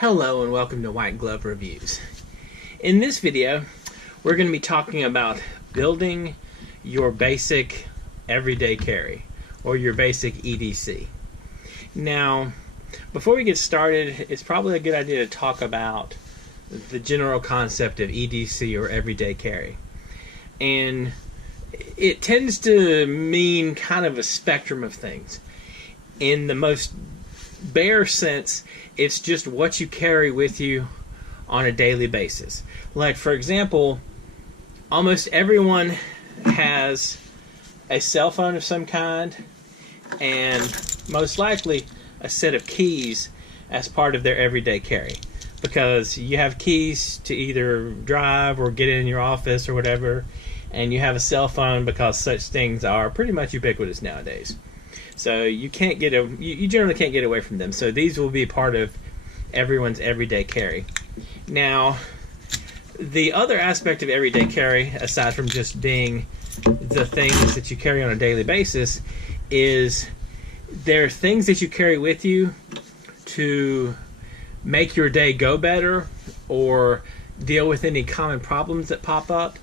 Hello and welcome to White Glove Reviews. In this video, we're going to be talking about building your basic everyday carry, or your basic EDC. Now, before we get started, it's probably a good idea to talk about the general concept of EDC, or everyday carry. And it tends to mean kind of a spectrum of things. In the most bare sense, it's just what you carry with you on a daily basis. Like, for example, almost everyone has a cell phone of some kind, and most likely a set of keys as part of their everyday carry, because you have keys to either drive or get in your office or whatever, and you have a cell phone because such things are pretty much ubiquitous nowadays. So you generally can't get away from them. So these will be part of everyone's everyday carry. Now, the other aspect of everyday carry, aside from just being the things that you carry on a daily basis, is there are things that you carry with you to make your day go better, or deal with any common problems that pop up,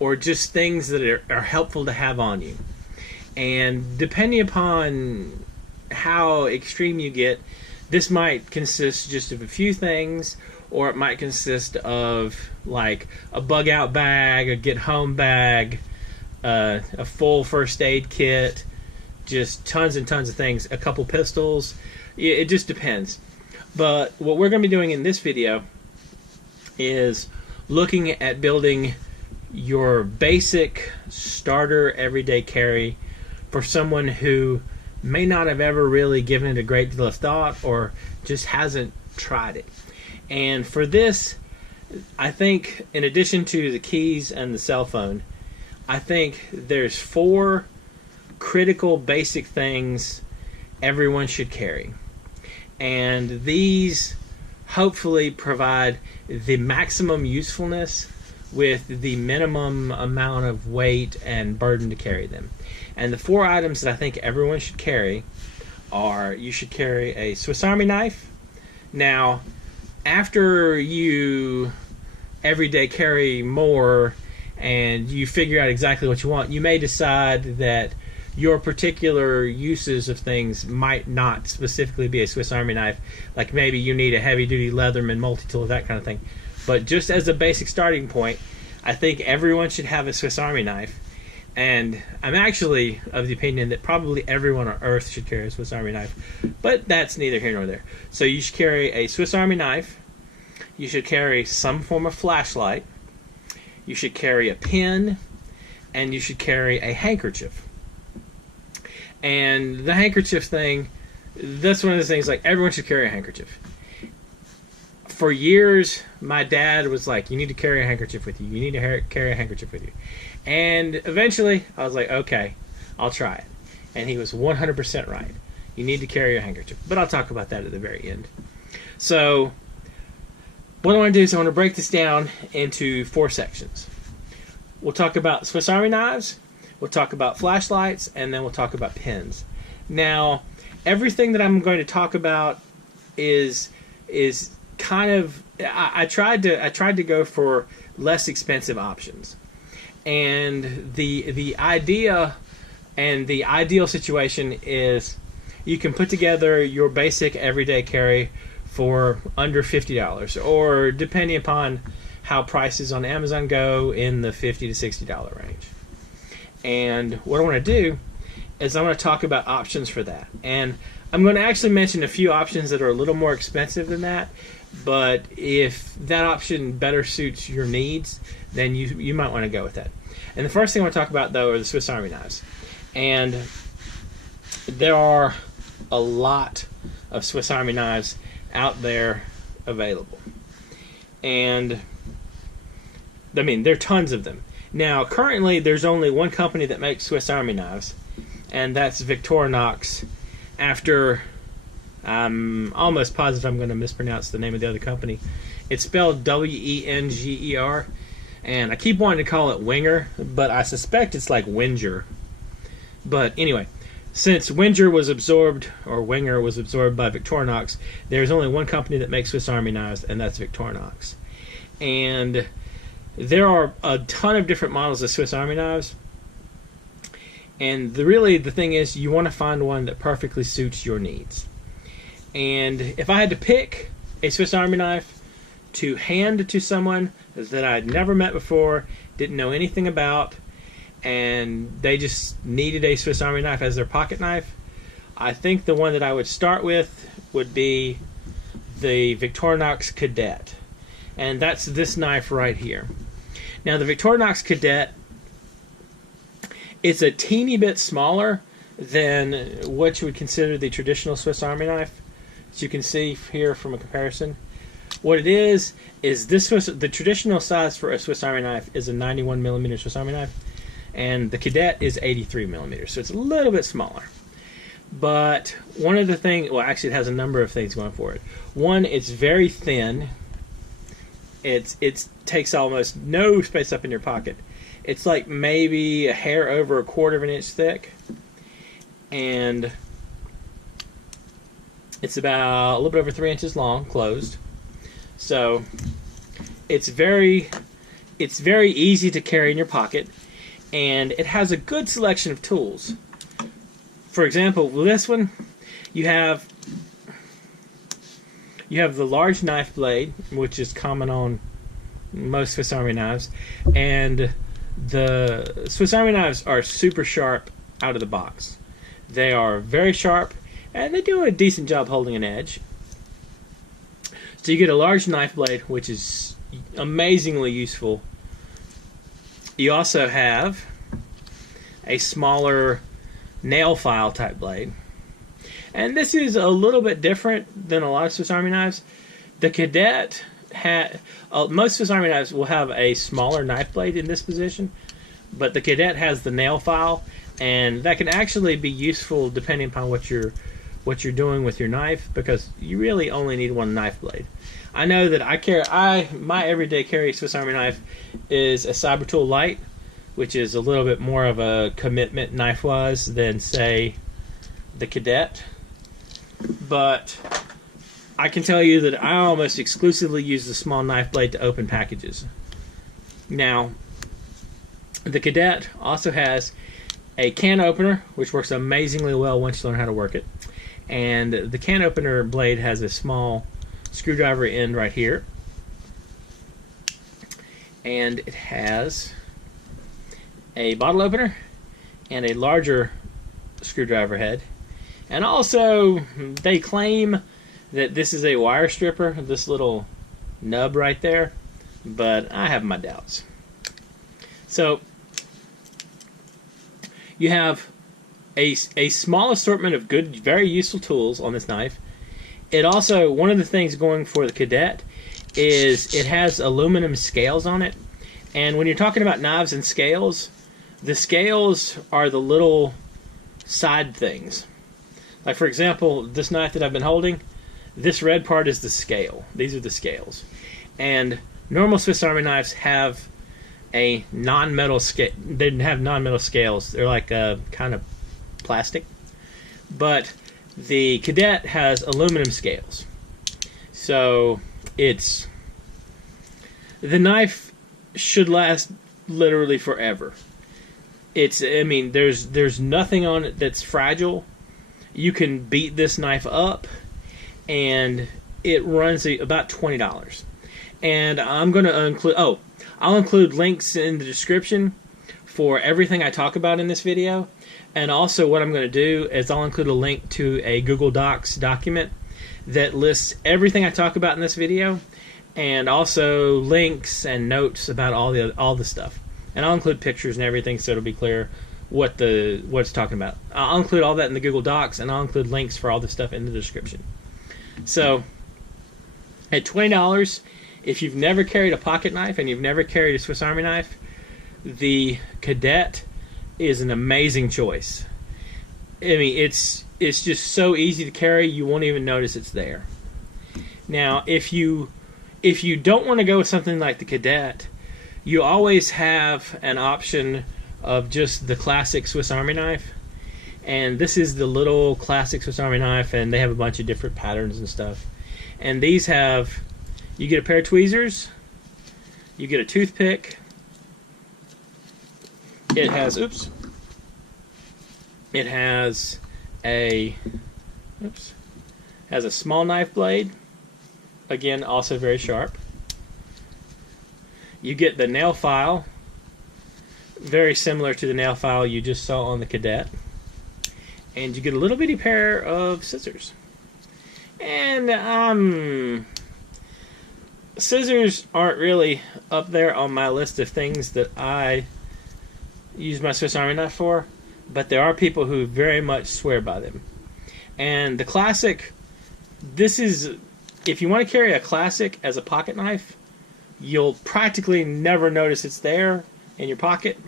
or just things that are helpful to have on you. And depending upon how extreme you get, this might consist just of a few things, or it might consist of like a bug out bag, a get home bag, a full first aid kit, just tons and tons of things, a couple pistols. It just depends. But what we're going to be doing in this video is looking at building your basic starter everyday carry for someone who may not have ever really given it a great deal of thought, or just hasn't tried it. And for this, I think, in addition to the keys and the cell phone, I think there's 4 critical basic things everyone should carry. And these hopefully provide the maximum usefulness with the minimum amount of weight and burden to carry them. And the 4 items that I think everyone should carry are: you should carry a Swiss Army knife. Now, after you everyday carry more and you figure out exactly what you want, you may decide that your particular uses of things might not specifically be a Swiss Army knife. Like, maybe you need a heavy-duty Leatherman multi-tool, that kind of thing. But just as a basic starting point, I think everyone should have a Swiss Army knife. And I'm actually of the opinion that probably everyone on Earth should carry a Swiss Army knife. But that's neither here nor there. So you should carry a Swiss Army knife. You should carry some form of flashlight. You should carry a pen. And you should carry a handkerchief. And the handkerchief thing, that's one of the things, like, everyone should carry a handkerchief. For years, my dad was like, you need to carry a handkerchief with you. You need to carry a handkerchief with you. And eventually, I was like, okay, I'll try it. And he was 100% right. You need to carry a handkerchief. But I'll talk about that at the very end. So, what I want to do is I want to break this down into 4 sections. We'll talk about Swiss Army knives, we'll talk about flashlights, and then we'll talk about pens. Now, everything that I'm going to talk about is kind of, I tried to go for less expensive options. And the idea and the ideal situation is you can put together your basic everyday carry for under $50, or depending upon how prices on Amazon go, in the $50 to $60 range. And what I want to do is I want to talk about options for that. And I'm going to actually mention a few options that are a little more expensive than that, but if that option better suits your needs, then you might want to go with that. And the first thing I want to talk about, though, are the Swiss Army knives. And there are a lot of Swiss Army knives out there available. And, I mean, there are tons of them. Now, currently, there's only one company that makes Swiss Army knives, and that's Victorinox. After, I'm almost positive I'm going to mispronounce the name of the other company. It's spelled W-E-N-G-E-R, and I keep wanting to call it Winger, but I suspect it's like Winger. But anyway, since Winger was absorbed by Victorinox, there's only one company that makes Swiss Army knives, and that's Victorinox. And there are a ton of different models of Swiss Army knives. And the thing is, you want to find one that perfectly suits your needs. And if I had to pick a Swiss Army knife to hand to someone that I'd never met before, didn't know anything about, and they just needed a Swiss Army knife as their pocket knife, I think the one that I would start with would be the Victorinox Cadet. And that's this knife right here. Now the Victorinox Cadet, it's a teeny bit smaller than what you would consider the traditional Swiss Army knife. As you can see here from a comparison. What it is the traditional size for a Swiss Army knife is a 91mm Swiss Army knife, and the Cadet is 83mm, so it's a little bit smaller. But one of the things, well, actually it has a number of things going for it. One, it's very thin. It takes almost no space up in your pocket. It's like maybe a hair over 1/4 of an inch thick, and it's about a little bit over 3 inches long, closed. So it's very easy to carry in your pocket, and it has a good selection of tools. For example, with this one, you have the large knife blade, which is common on most Swiss Army knives, and the Swiss Army knives are super sharp out of the box. They are very sharp, and they do a decent job holding an edge. So you get a large knife blade, which is amazingly useful. You also have a smaller nail file type blade. And this is a little bit different than a lot of Swiss Army knives. The Cadet most Swiss Army knives will have a smaller knife blade in this position, but the Cadet has the nail file, and that can actually be useful depending upon what you're doing with your knife, because you really only need one knife blade. I know that my everyday carry Swiss Army knife is a Cyber Tool Light, which is a little bit more of a commitment knife-wise than, say, the Cadet. But I can tell you that I almost exclusively use the small knife blade to open packages. Now, the Cadet also has a can opener, which works amazingly well once you learn how to work it. And the can opener blade has a small screwdriver end right here. And it has a bottle opener and a larger screwdriver head. And also, they claim that this is a wire stripper, this little nub right there, but I have my doubts. So, you have a small assortment of good, very useful tools on this knife. It also, one of the things going for the Cadet is it has aluminum scales on it. And when you're talking about knives and scales, the scales are the little side things. Like, for example, this knife that I've been holding, this red part is the scale. These are the scales. And normal Swiss Army knives have a non-metal scale. They have non-metal scales. They're like kind of plastic. But the Cadet has aluminum scales. So the knife should last literally forever. There's nothing on it that's fragile. You can beat this knife up, and it runs about $20. And I'm going to I'll include links in the description for everything I talk about in this video. And also what I'm going to do is I'll include a link to a Google Docs document that lists everything I talk about in this video, and also links and notes about all the stuff. And I'll include pictures and everything so it'll be clear what it's talking about. I'll include all that in the Google Docs, and I'll include links for all the stuff in the description. So, at $20, if you've never carried a pocket knife and you've never carried a Swiss Army knife, the Cadet is an amazing choice. I mean, it's just so easy to carry, you won't even notice it's there. Now, if you don't want to go with something like the Cadet, you always have an option of just the classic Swiss Army knife. And this is the little classic Swiss Army knife, and they have a bunch of different patterns and stuff. And these have, you get a pair of tweezers, you get a toothpick, it has, it has a, has a small knife blade, again also very sharp. You get the nail file, very similar to the nail file you just saw on the Cadet. And you get a little bitty pair of scissors. And scissors aren't really up there on my list of things that I use my Swiss Army knife for, but there are people who very much swear by them. And the classic, this is, if you want to carry a classic as a pocket knife, you'll practically never notice it's there in your pocket.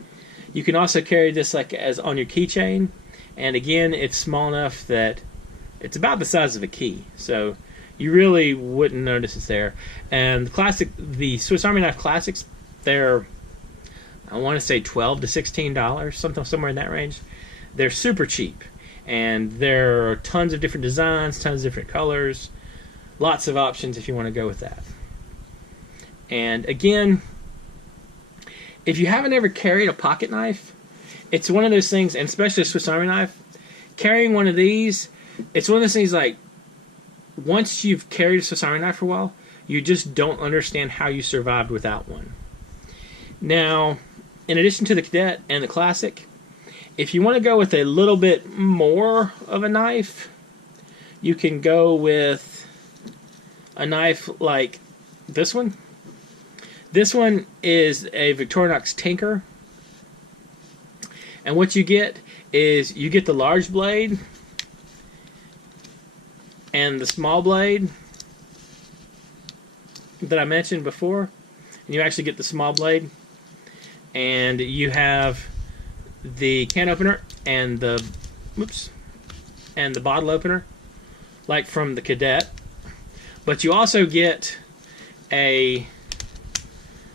You can also carry this like as on your keychain, and again, it's small enough that it's about the size of a key, so you really wouldn't notice it's there. And the Swiss Army knife classics, they're, I want to say $12 to $16, somewhere in that range. They're super cheap, and there are tons of different designs, tons of different colors, lots of options if you want to go with that. And again, if you haven't ever carried a pocket knife, it's one of those things, and especially a Swiss Army knife, carrying one of these, it's one of those things like, once you've carried a Swiss Army knife for a while, you just don't understand how you survived without one. Now, in addition to the Cadet and the Classic, if you want to go with a little bit more of a knife, you can go with a knife like this one. This one is a Victorinox Tinker. And what you get is you get the large blade and the small blade that I mentioned before. And you actually get the small blade. And you have the can opener and the bottle opener, like from the Cadet. But you also get a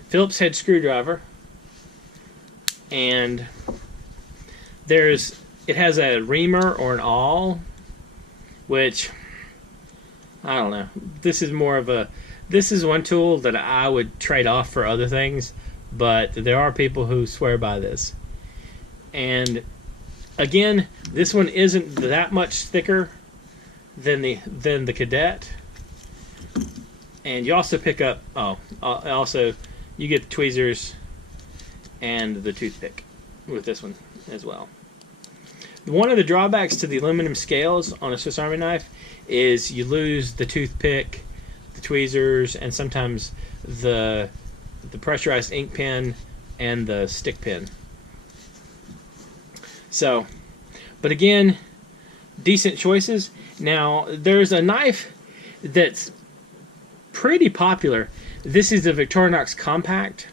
Phillips head screwdriver, and it has a reamer or an awl, which I don't know. This is one tool that I would trade off for other things, but there are people who swear by this. And again, this one isn't that much thicker than the Cadet. And you also pick up, you get the tweezers and the toothpick with this one as well. One of the drawbacks to the aluminum scales on a Swiss Army knife is you lose the toothpick, the tweezers, and sometimes the pressurized ink pen and the stick pin. So, but again, decent choices. Now, there's a knife that's pretty popular. This is the Victorinox Compact,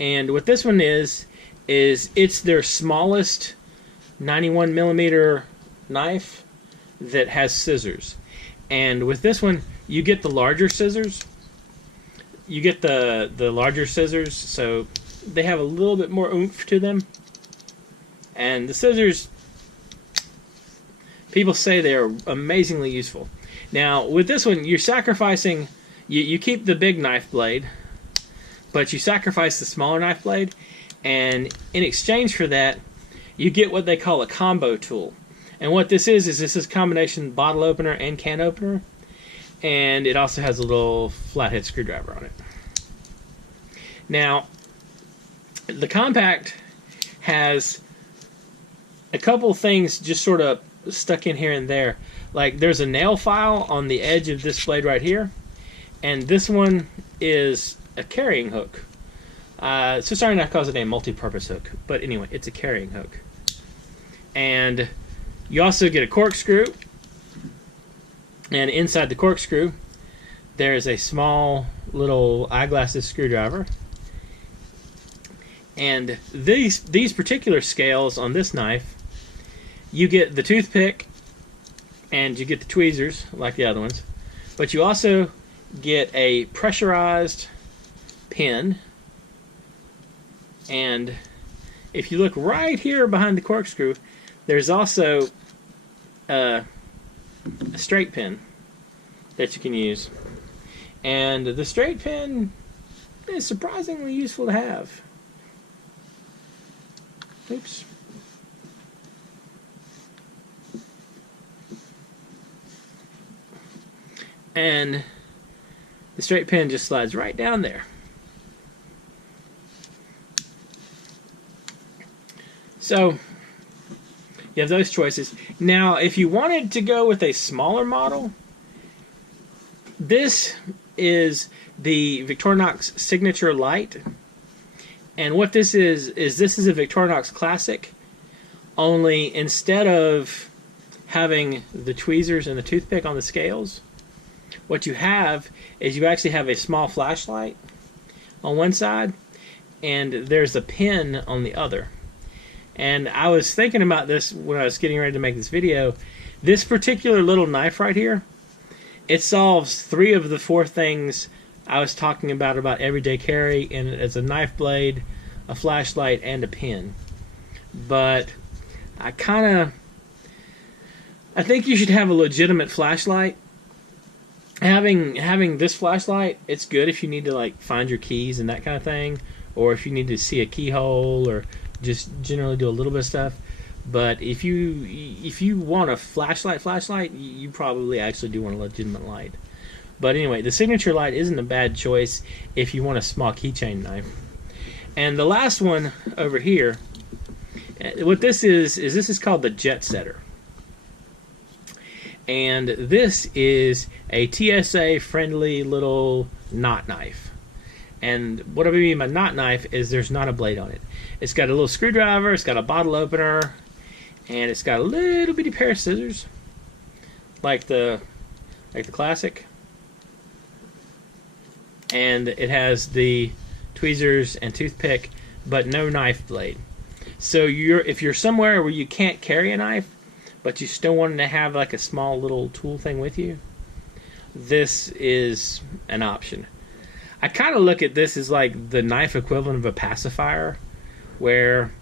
and what this one is it's their smallest 91 millimeter knife that has scissors. And with this one, you get the larger scissors. You get the larger scissors, so they have a little bit more oomph to them. And the scissors, people say they are amazingly useful. Now, with this one, you're sacrificing, you keep the big knife blade, but you sacrifice the smaller knife blade, and in exchange for that, you get what they call a combo tool. And what this is this is a combination bottle opener and can opener, and it also has a little flathead screwdriver on it. Now, the Compact has a couple things just sort of stuck in here and there. Like, there's a nail file on the edge of this blade right here, and this one is a carrying hook. Swiss Army knife calls it a multi-purpose hook, but anyway, it's a carrying hook. And you also get a corkscrew, and inside the corkscrew there's a small little eyeglasses screwdriver. And these particular scales on this knife, you get the toothpick and you get the tweezers like the other ones, but you also get a pressurized pin. And if you look right here behind the corkscrew, There's also a straight pen that you can use, and the straight pen is surprisingly useful to have. Oops. And the straight pen just slides right down there. So you have those choices. Now, if you wanted to go with a smaller model, this is the Victorinox Signature Light. And what this is this is a Victorinox Classic, only instead of having the tweezers and the toothpick on the scales, what you have is you actually have a small flashlight on one side, and there's a pen on the other. And I was thinking about this when I was getting ready to make this video. This particular little knife right here, it solves 3 of the 4 things I was talking about everyday carry, and it's a knife blade, a flashlight, and a pen. But I think you should have a legitimate flashlight. Having this flashlight, it's good if you need to like find your keys and that kind of thing, or if you need to see a keyhole, or just generally do a little bit of stuff. But if you want a flashlight, you probably actually do want a legitimate light. But anyway, the Signature Light isn't a bad choice if you want a small keychain knife. And the last one over here, what this is called the Jet Setter. And this is a TSA friendly little knot knife. And what I mean by knot knife is there's not a blade on it. It's got a little screwdriver, it's got a bottle opener, and it's got a little bitty pair of scissors, like the Classic. And it has the tweezers and toothpick, but no knife blade. So if you're somewhere where you can't carry a knife, but you still want to have like a small little tool thing with you, this is an option. I kind of look at this as like the knife equivalent of a pacifier, where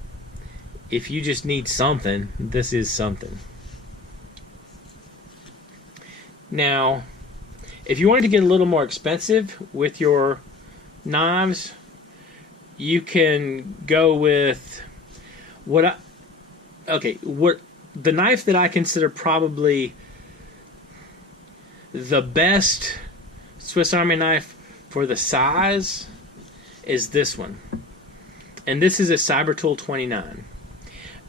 if you just need something, this is something. Now, if you wanted to get a little more expensive with your knives, you can go with the knife that I consider probably the best Swiss Army knife for the size is this one. And this is a Cybertool 29.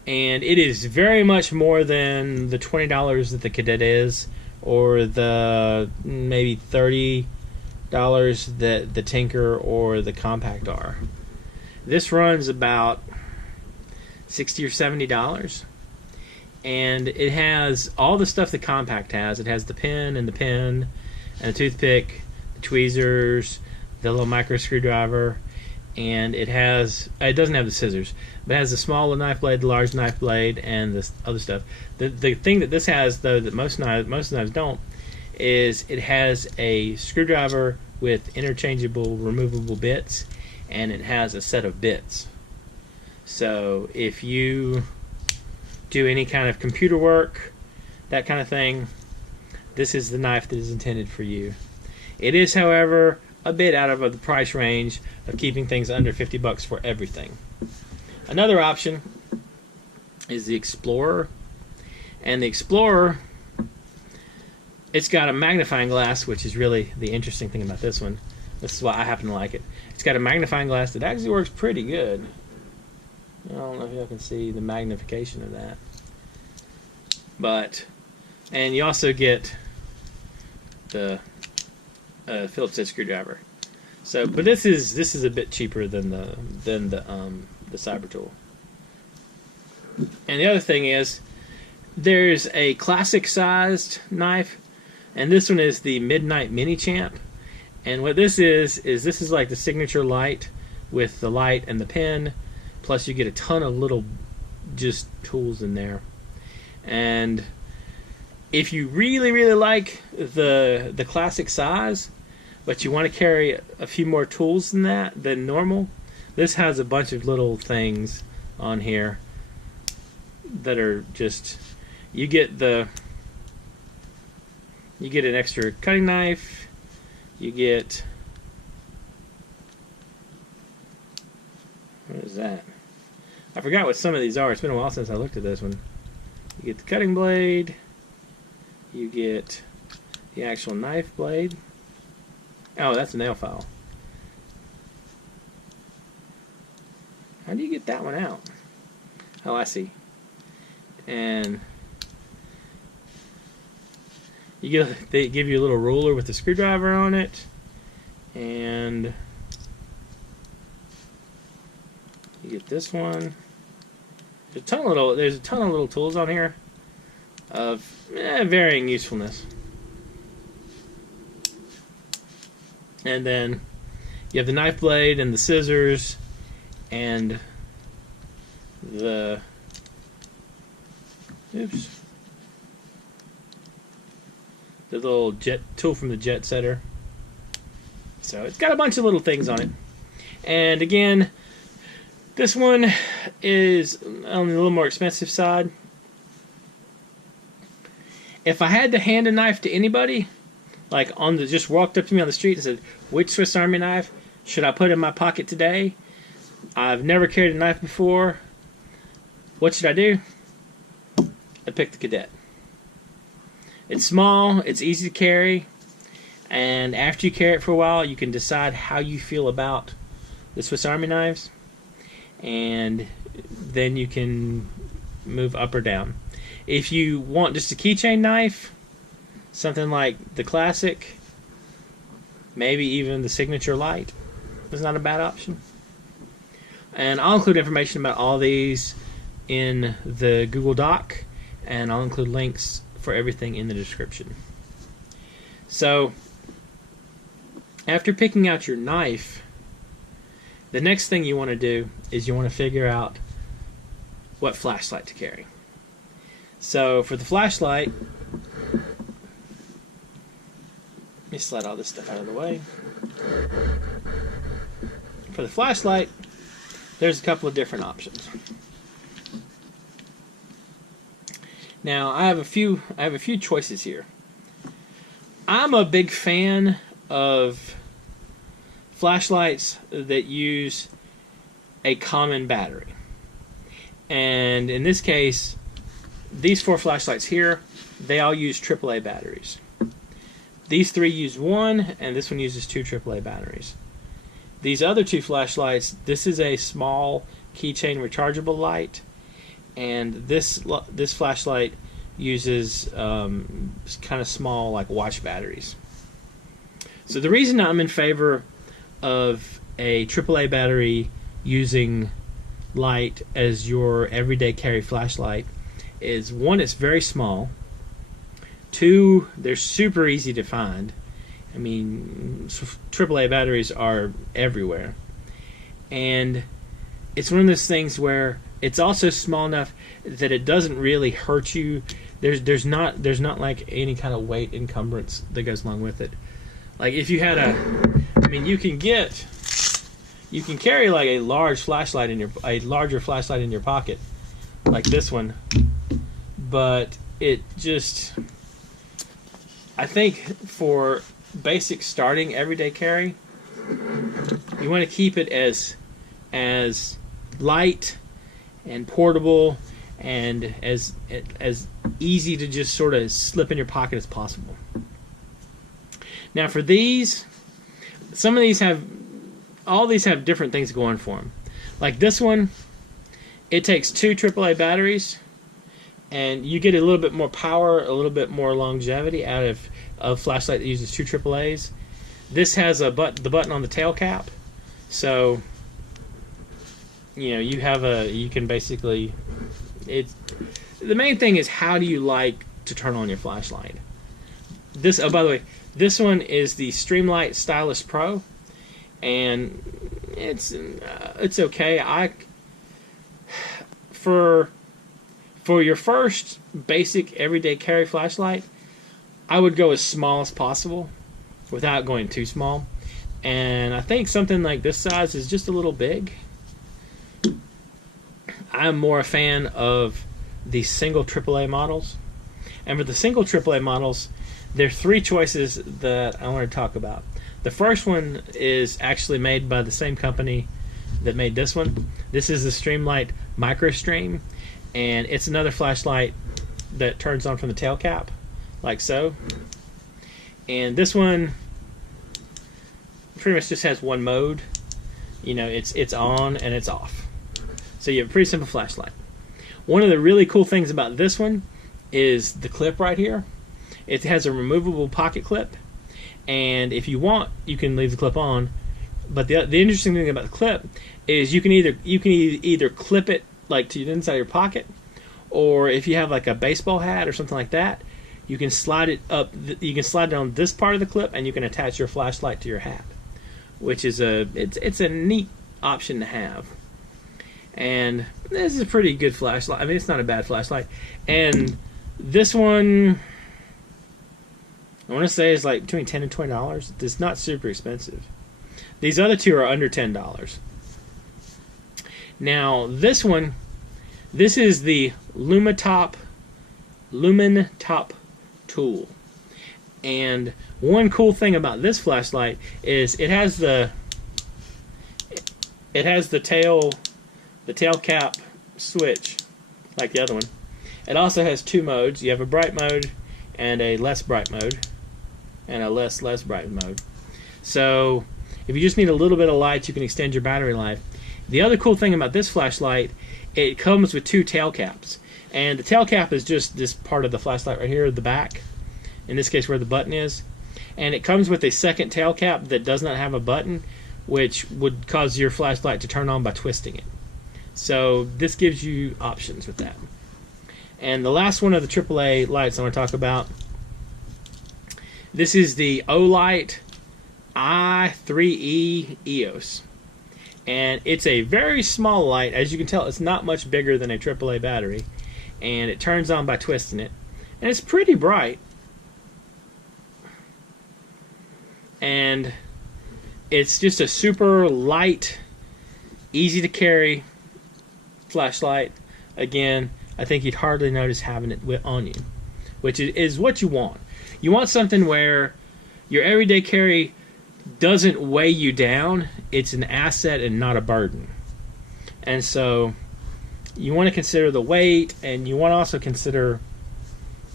And it is very much more than the $20 that the Cadet is, or the maybe $30 that the Tinker or the Compact are. This runs about $60 or $70. And it has all the stuff the Compact has. It has the pen and the toothpick, the tweezers, the little micro screwdriver, and it doesn't have the scissors, but it has the small knife blade, the large knife blade, and this other stuff. The thing that this has, though, that most knives don't, is it has a screwdriver with interchangeable removable bits, and it has a set of bits. So if you do any kind of computer work, that kind of thing, this is the knife that is intended for you. It is, however, a bit out of the price range of keeping things under $50 for everything. Another option is the Explorer. And the Explorer, it's got a magnifying glass, which is really the interesting thing about this one. This is why I happen to like it. It's got a magnifying glass that actually works pretty good. I don't know if y'all can see the magnification of that. And you also get the Phillips head screwdriver. But this is a bit cheaper than the Cybertool. And the other thing is, there's a classic sized knife, and this one is the Midnight Mini Champ. And what this is this is like the Signature Light with the light and the pen, plus you get a ton of little just tools in there. And if you really, really like the classic size, but you want to carry a few more tools than normal, this has a bunch of little things on here that are just, you get an extra cutting knife, you get, what is that? I forgot what some of these are. It's been a while since I looked at this one. You get the cutting blade, you get the actual knife blade. Oh, that's a nail file. How do you get that one out? Oh, I see. And they give you a little ruler with a screwdriver on it, and you get this one. There's a ton of little tools on here of varying usefulness. And then you have the knife blade and the scissors and the little jet tool from the jet setter. So it's got a bunch of little things on it. And again, this one is on the little more expensive side. If I had to hand a knife to anybody, like just walked up to me on the street and said, "Which Swiss Army knife should I put in my pocket today? I've never carried a knife before. What should I do?" I'd pick the Cadet. It's small, it's easy to carry, and after you carry it for a while, you can decide how you feel about the Swiss Army knives, and then you can move up or down. If you want just a keychain knife, something like the Classic, maybe even the Signature Light is not a bad option. And I'll include information about all these in the Google Doc, and I'll include links for everything in the description. So, after picking out your knife, the next thing you want to do is you want to figure out what flashlight to carry. So, for the flashlight, let me slide all this stuff out of the way. For the flashlight, there's a couple of different options. Now, I have a few choices here. I'm a big fan of flashlights that use a common battery. And in this case, these 4 flashlights here, they all use AAA batteries. These 3 use 1, and this one uses 2 AAA batteries. These other 2 flashlights, this is a small keychain rechargeable light, and this flashlight uses kind of small, like, watch batteries. So the reason I'm in favor of a AAA battery using light as your everyday carry flashlight is, 1, it's very small. 2, they're super easy to find. I mean, AAA batteries are everywhere. And it's one of those things where it's also small enough that it doesn't really hurt you. There's not like any kind of weight encumbrance that goes along with it. Like if you had you can carry like a larger flashlight in your pocket, like this one, but it just, I think for basic starting everyday carry, you want to keep it as light and portable and as easy to just sort of slip in your pocket as possible. Now for these, all these have different things going for them. Like this one, it takes 2 AAA batteries, and you get a little bit more power, a little bit more longevity out of a flashlight that uses 2 AAAs. This has the button on the tail cap, so you can basically, the main thing is, how do you like to turn on your flashlight? This, oh, by the way, this one is the Streamlight Stylus Pro, and it's okay. For your first basic everyday carry flashlight, I would go as small as possible without going too small. And I think something like this size is just a little big. I'm more a fan of the single AAA models. And for the single AAA models, there are three choices that I want to talk about. The first one is actually made by the same company that made this one. This is the Streamlight MicroStream, and it's another flashlight that turns on from the tail cap, like so. And this one pretty much just has one mode. You know, it's on and it's off. So you have a pretty simple flashlight. One of the really cool things about this one is the clip right here. It has a removable pocket clip, and if you want, you can leave the clip on. But the interesting thing about the clip is you can either clip it like to the inside of your pocket, or if you have like a baseball hat or something like that, you can slide it up. You can slide down this part of the clip, and you can attach your flashlight to your hat, which is it's a neat option to have. And this is a pretty good flashlight. I mean, it's not a bad flashlight. And this one, I want to say, is like between $10 and $20. It's not super expensive. These other two are under $10. Now, this one, this is the Lumen Top tool. And one cool thing about this flashlight is it has the tail cap switch like the other one. It also has two modes. You have a bright mode and a less bright mode, and a less bright mode. So if you just need a little bit of light, you can extend your battery life. The other cool thing about this flashlight, it comes with two tail caps. And the tail cap is just this part of the flashlight right here, the back, in this case where the button is. And it comes with a second tail cap that does not have a button, which would cause your flashlight to turn on by twisting it. So this gives you options with that. And the last one of the AAA lights I want to talk about, this is the Olight i3E EOS. And it's a very small light. As you can tell, it's not much bigger than a AAA battery. And it turns on by twisting it. And it's pretty bright. And it's just a super light, easy to carry flashlight. Again, I think you'd hardly notice having it on you, which is what you want. You want something where your everyday carry doesn't weigh you down. It's an asset and not a burden. And so you want to consider the weight, and you want to also consider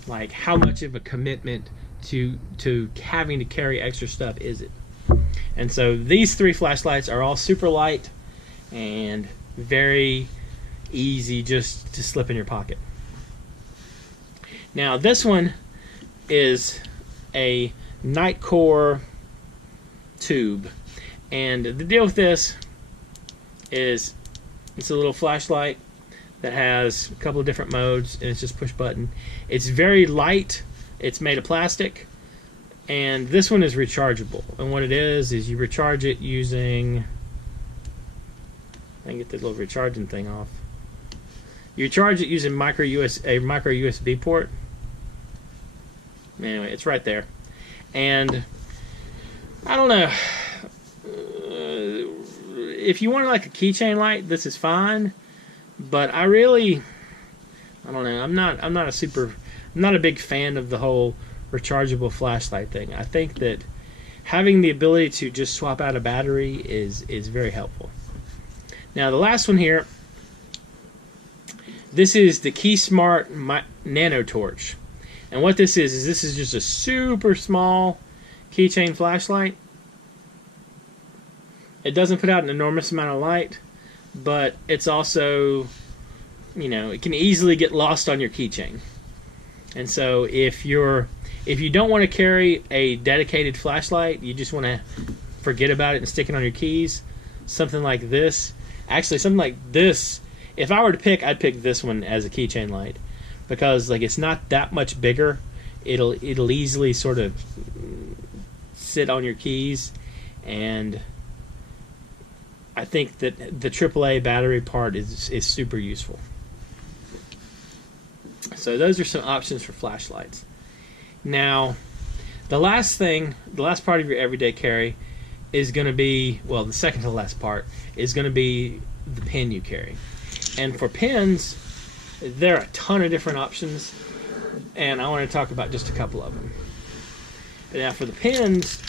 like how much of a commitment to having to carry extra stuff is it. And so these three flashlights are all super light and very easy just to slip in your pocket. Now this one is a Nightcore tube, and the deal with this is it's a little flashlight that has a couple of different modes, and it's just push button. It's very light. It's made of plastic, and this one is rechargeable. And what it is you recharge it using, I can get the little recharging thing off. You charge it using a micro USB port. Anyway, it's right there. And I don't know, if you want like a keychain light, this is fine. But I don't know. I'm not a big fan of the whole rechargeable flashlight thing. I think that having the ability to just swap out a battery is very helpful. Now the last one here, this is the KeySmart Nano Torch. And what this is this is just a super small keychain flashlight. It doesn't put out an enormous amount of light, but it's also, you know, it can easily get lost on your keychain. And so if you don't want to carry a dedicated flashlight, you just want to forget about it and stick it on your keys, something like this. Actually, something like this, if I were to pick, I'd pick this one as a keychain light, because like it's not that much bigger. It'll easily sort of sit on your keys, and I think that the AAA battery part is super useful. So those are some options for flashlights. Now, the last part of your everyday carry is going to be, well, the second to last part is going to be the pen you carry. And for pens, There are a ton of different options, and I want to talk about just a couple of them. Now for the pens,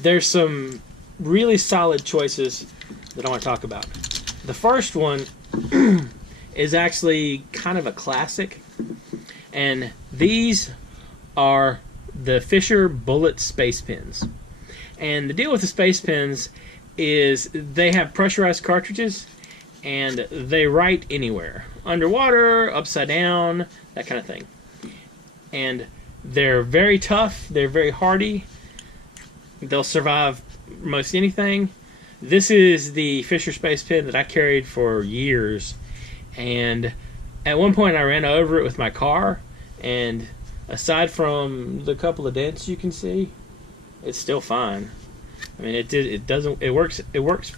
there's some really solid choices that I want to talk about. The first one is actually kind of a classic, and these are the Fisher Bullet Space Pens. And the deal with the Space Pens is they have pressurized cartridges, and they write anywhere. Underwater, upside down, that kind of thing. And they're very tough, they're very hardy, they'll survive most anything. This is the Fisher Space Pen that I carried for years, and at one point I ran over it with my car, and aside from the couple of dents you can see, it's still fine. I mean, it works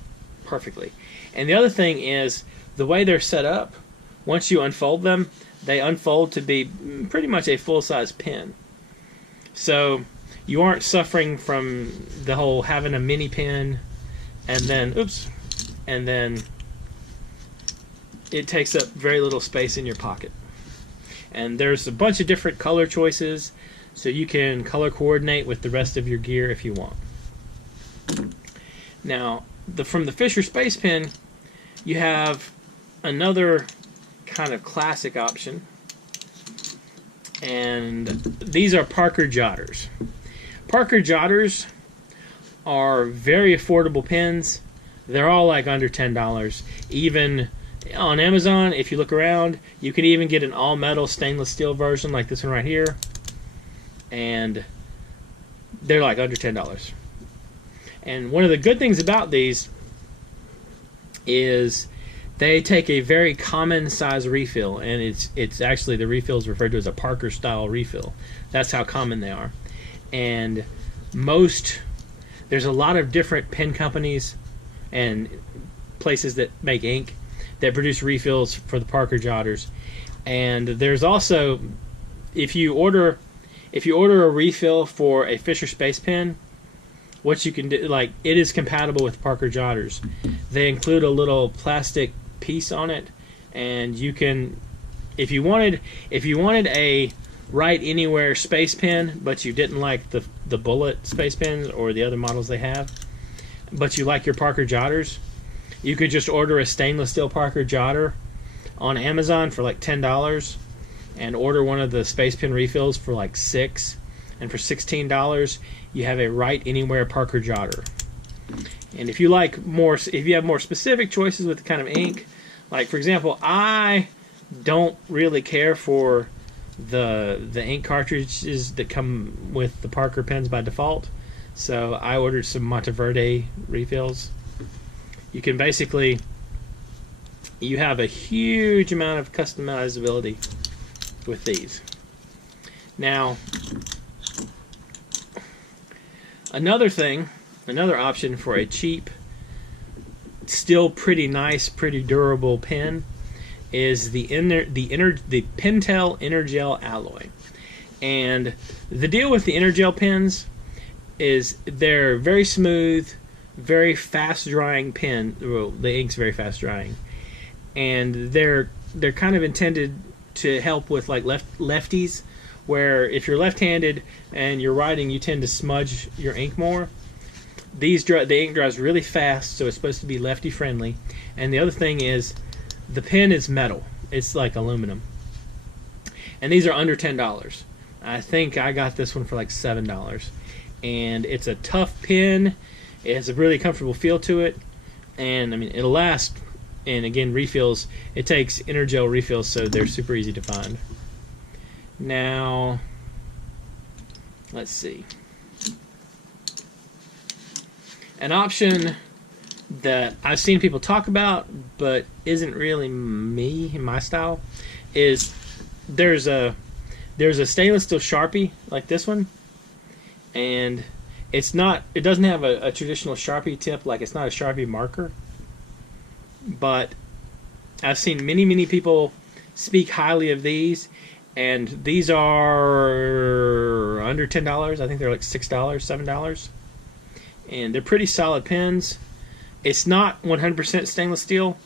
perfectly. And the other thing is the way they're set up. Once you unfold them, they unfold to be pretty much a full-size pen. So you aren't suffering from the whole having a mini pen and then it takes up very little space in your pocket. And there's a bunch of different color choices, so you can color coordinate with the rest of your gear if you want. Now, from the Fisher Space Pen, you have another kind of classic option, and these are Parker Jotters. Parker Jotters are very affordable pens. They're all like under $10. Even on Amazon, if you look around, you can even get an all-metal stainless steel version like this one right here, and they're like under $10. And one of the good things about these is they take a very common size refill, and it's actually, the refill is referred to as a Parker style refill. That's how common they are. And there's a lot of different pen companies and places that make ink that produce refills for the Parker Jotters. And there's also, if you order a refill for a Fisher Space Pen, what you can do, like, it is compatible with Parker Jotters. They include a little plastic piece on it, and you can, if you wanted a write anywhere space pen, but you didn't like the bullet space pens or the other models they have, but you like your Parker Jotters, you could just order a stainless steel Parker Jotter on Amazon for like $10 and order one of the space pen refills for like $6, and for $16 you have a write anywhere Parker Jotter. And if you have more specific choices with the kind of ink, like for example, I don't really care for the ink cartridges that come with the Parker pens by default, so I ordered some Monteverde refills. You can basically, you have a huge amount of customizability with these. Now, another option for a cheap, still pretty nice, pretty durable pen is the Pentel Energel alloy. And the deal with the Energel pens is they're very smooth, very fast drying pen. Well, the ink's very fast drying, and they're kind of intended to help with like lefties, where if you're left-handed and you're writing, you tend to smudge your ink more. The ink dries really fast, so it's supposed to be lefty friendly. And the other thing is, the pen is metal. It's like aluminum. And these are under $10. I think I got this one for like $7. And it's a tough pen. It has a really comfortable feel to it. And I mean, it'll last. And again, refills, it takes Energel refills, so they're super easy to find. Now, let's see. An option that I've seen people talk about, but isn't really my style, is there's a stainless steel Sharpie like this one, and it doesn't have a traditional Sharpie tip, like it's not a Sharpie marker, but I've seen many people speak highly of these, and these are under $10. I think they're like $6, $7. And they're pretty solid pens. It's not 100% stainless steel,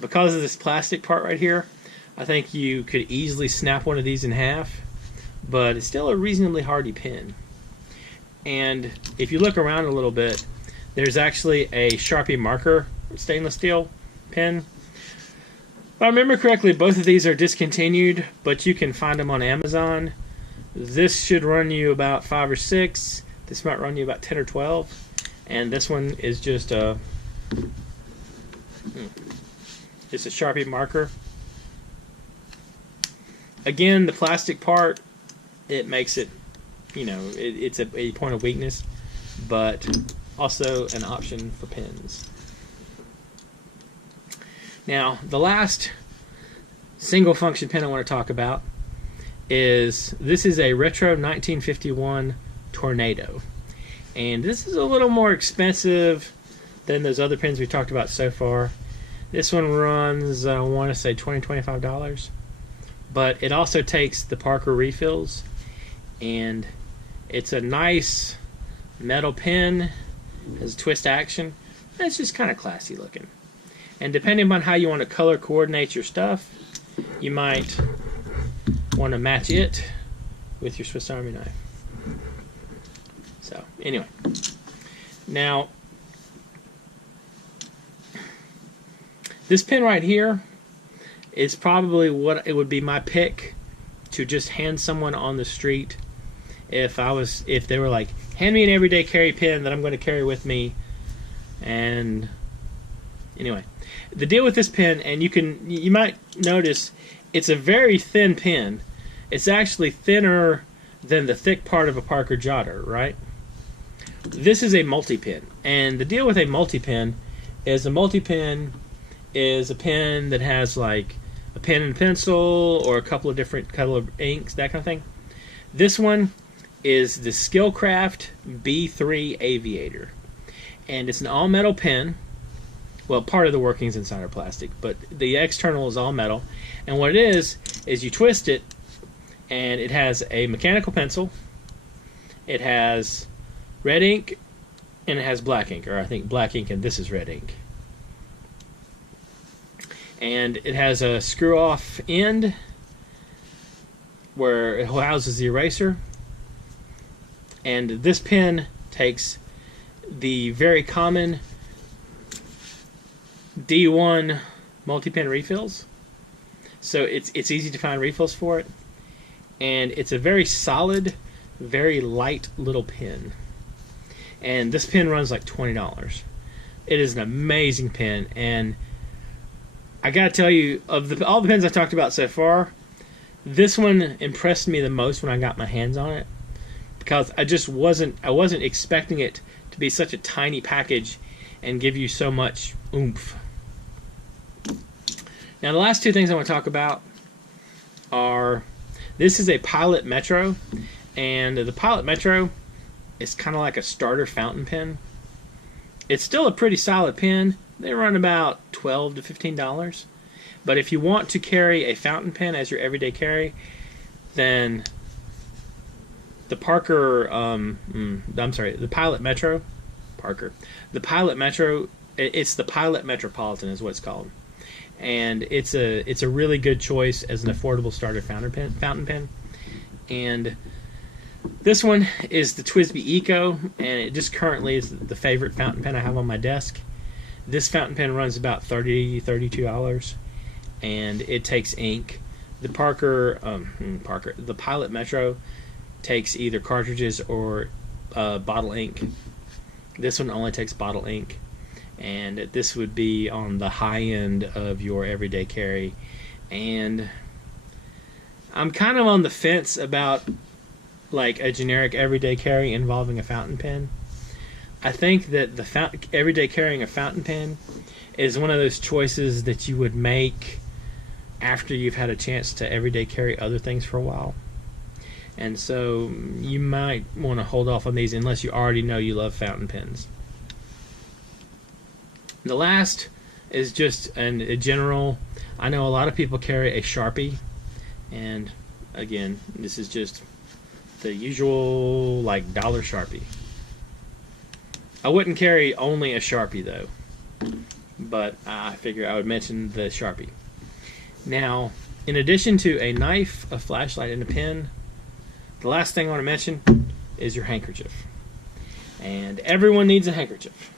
because of this plastic part right here, I think you could easily snap one of these in half, but it's still a reasonably hardy pen. And if you look around a little bit, there's actually a Sharpie marker stainless steel pen. If I remember correctly, both of these are discontinued, but you can find them on Amazon. This should run you about 5 or 6. This might run you about 10 or 12. And this one is just a Sharpie marker. Again, the plastic part, it makes it, you know, it's a point of weakness, but also an option for pens. Now, the last single function pen I want to talk about is, this is a retro 1951 Tornado. And this is a little more expensive than those other pens we talked about so far. This one runs, I want to say $20, $25. But it also takes the Parker refills, and it's a nice metal pen, has twist action. It's just kind of classy looking. And depending on how you want to color coordinate your stuff, you might want to match it with your Swiss Army knife. So, anyway. Now, this pen right here is probably what it would be my pick to just hand someone on the street if they were like, hand me an everyday carry pen that I'm going to carry with me. And anyway, the deal with this pen, and you might notice it's a very thin pen. It's actually thinner than the thick part of a Parker Jotter, right? This is a multi-pen, and the deal with a multi-pen is a pen that has like a pen and pencil or a couple of different color inks, that kind of thing. This one is the Skillcraft B3 Aviator, and it's an all-metal pen. Well, part of the workings inside are plastic, but the external is all metal. And what it is you twist it, and it has a mechanical pencil, it has red ink, and it has black ink, or I think black ink and this is red ink. And it has a screw-off end where it houses the eraser. And this pen takes the very common D1 multi-pen refills. So it's easy to find refills for it. And it's a very solid, very light little pen. And this pen runs like $20. It is an amazing pen, and I gotta tell you, of all the pens I've talked about so far, this one impressed me the most when I got my hands on it, because I wasn't expecting it to be such a tiny package and give you so much oomph. Now, the last two things I want to talk about are, this is a Pilot Metro, and the Pilot Metro is kind of like a starter fountain pen. It's still a pretty solid pen. They run about $12 to $15. But if you want to carry a fountain pen as your everyday carry, then the the Pilot Metro, the Pilot Metro, it's the Pilot Metropolitan is what it's called. And it's a really good choice as an affordable starter fountain pen. And this one is the TWSBI Eco, and it just currently is the favorite fountain pen I have on my desk. This fountain pen runs about $30, $32, and it takes ink. The the Pilot Metro takes either cartridges or bottle ink. This one only takes bottle ink, and this would be on the high end of your everyday carry. And I'm kind of on the fence about like a generic everyday carry involving a fountain pen. I think that the everyday carrying a fountain pen is one of those choices that you would make after you've had a chance to everyday carry other things for a while. And so you might want to hold off on these unless you already know you love fountain pens. The last is just a general, I know a lot of people carry a Sharpie, and again, this is just the usual like $1 Sharpie. I wouldn't carry only a Sharpie though. but I figure I would mention the Sharpie. Now, in addition to a knife, a flashlight, and a pen, the last thing I want to mention is your handkerchief. And everyone needs a handkerchief.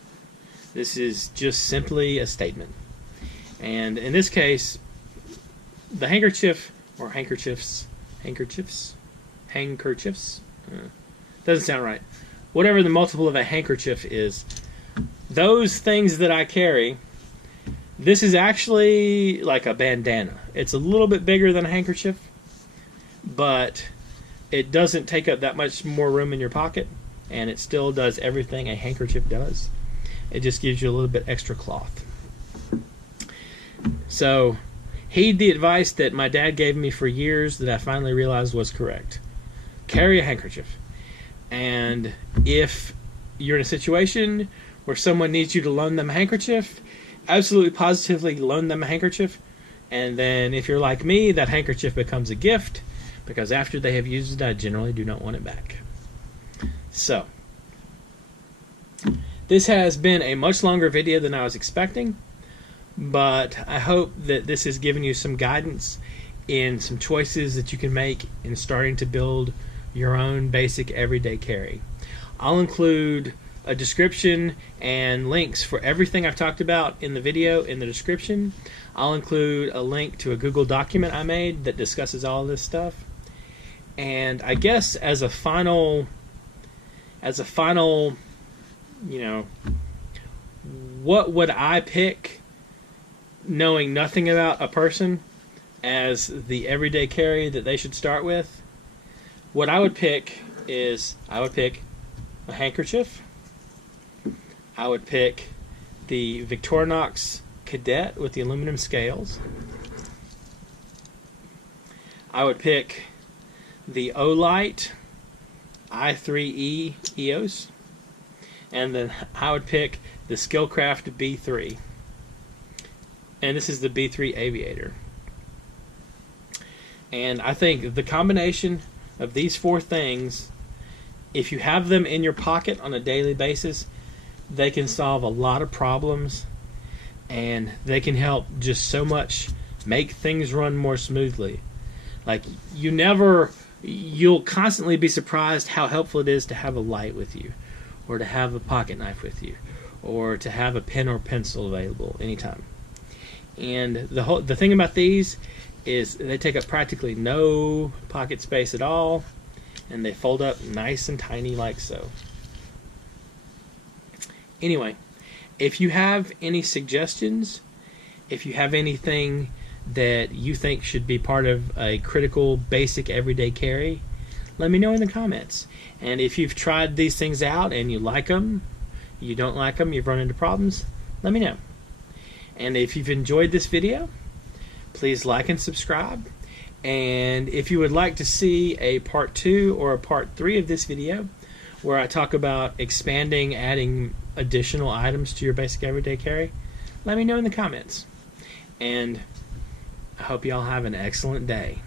This is just simply a statement. And in this case, the handkerchief, or handkerchiefs, doesn't sound right. Whatever the multiple of a handkerchief is, those things that I carry, this is actually like a bandana. It's a little bit bigger than a handkerchief, but it doesn't take up that much more room in your pocket, and it still does everything a handkerchief does. It just gives you a little bit extra cloth. So, heed the advice that my dad gave me for years that I finally realized was correct. Carry a handkerchief. And if you're in a situation where someone needs you to loan them a handkerchief, absolutely positively loan them a handkerchief. And then if you're like me, that handkerchief becomes a gift, because after they have used it, I generally do not want it back. So, this has been a much longer video than I was expecting, but I hope that this has given you some guidance in some choices that you can make in starting to build your own basic everyday carry. I'll include a description and links for everything I've talked about in the video in the description. I'll include a link to a Google document I made that discusses all of this stuff. And I guess as a final, you know, what would I pick, knowing nothing about a person, as the everyday carry that they should start with? What I would pick is, I would pick a handkerchief. I would pick the Victorinox Cadet with the aluminum scales. I would pick the Olight i3E EOS. And then I would pick the Skillcraft B3. And this is the B3 Aviator. And I think the combination of these four things, if you have them in your pocket on a daily basis, they can solve a lot of problems, and they can help just so much make things run more smoothly. Like, you'll constantly be surprised how helpful it is to have a light with you, or to have a pocket knife with you, or to have a pen or pencil available anytime. And the thing about these is they take up practically no pocket space at all, and they fold up nice and tiny like so. Anyway, if you have any suggestions, if you have anything that you think should be part of a critical basic everyday carry, let me know in the comments. And if you've tried these things out and you like them, you don't like them, you've run into problems, let me know. And if you've enjoyed this video, please like and subscribe. And if you would like to see a part 2 or a part 3 of this video, where I talk about expanding, adding additional items to your basic everyday carry, let me know in the comments. And I hope y'all have an excellent day.